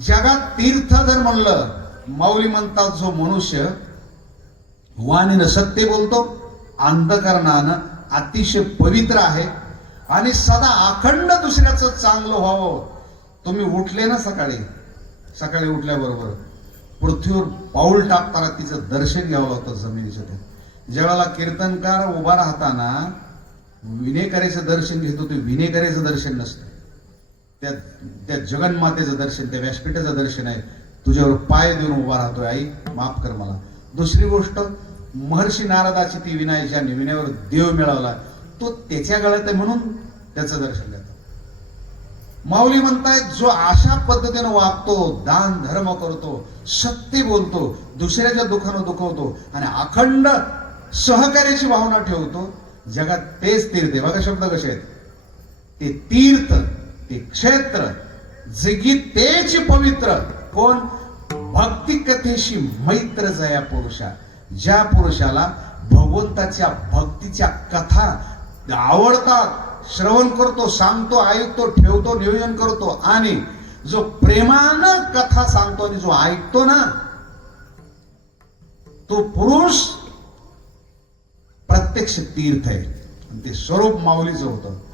जगात तीर्थ जर म्हणलं माऊली म्हणतात जो मनुष्य वाणीनं सत्य बोलतो अंधकरणानं अतिशय पवित्र आहे आणि सदा अखंड दुसऱ्याचं चांगलं व्हावं. तुम्ही उठले ना सकाळी? सकाळी उठल्याबरोबर पृथ्वीवर पाऊल टाकताना तिचं दर्शन घ्यावं लागतं जमिनीचं ते. ज्यावेळेला कीर्तनकार उभा राहताना विनेकरेचं दर्शन घेतो ते विनेकरेचं दर्शन नसतं. त्या त्या जगन्मातेचं दर्शन त्या व्यासपीठाचं दर्शन आहे. तुझ्यावर पाय देऊन उभा राहतोय आई. माफ कर मला. दुसरी गोष्ट महर्षी नारदाची ती विनाय ज्याने विनयावर देव मिळवला तो त्याच्या गळ्यात आहे म्हणून त्याचं दर्शन घेतो माऊली म्हणतायत जो अशा पद्धतीनं वागतो दान धर्म करतो सत्य बोलतो दुसऱ्याच्या दुःखानं दुखवतो आणि अखंड सहकार्याची भावना ठेवतो जगात तेच तीर्थ आहे. बघा शब्द कसे आहेत. ते तीर्थ. ते क्षेत्र जगी तेच पवित्र. कोण? भक्ती कथेशी मैत्र जया पुरुषा. ज्या पुरुषाला भगवंताच्या भक्तीच्या कथा आवडतात श्रवण करतो सांगतो ऐकतो ठेवतो नियोजन करतो आणि जो प्रेमानं कथा सांगतो आणि जो ऐकतो ना तो पुरुष प्रत्यक्ष तीर्थ आहे. ते स्वरूप माऊलीचं होतं.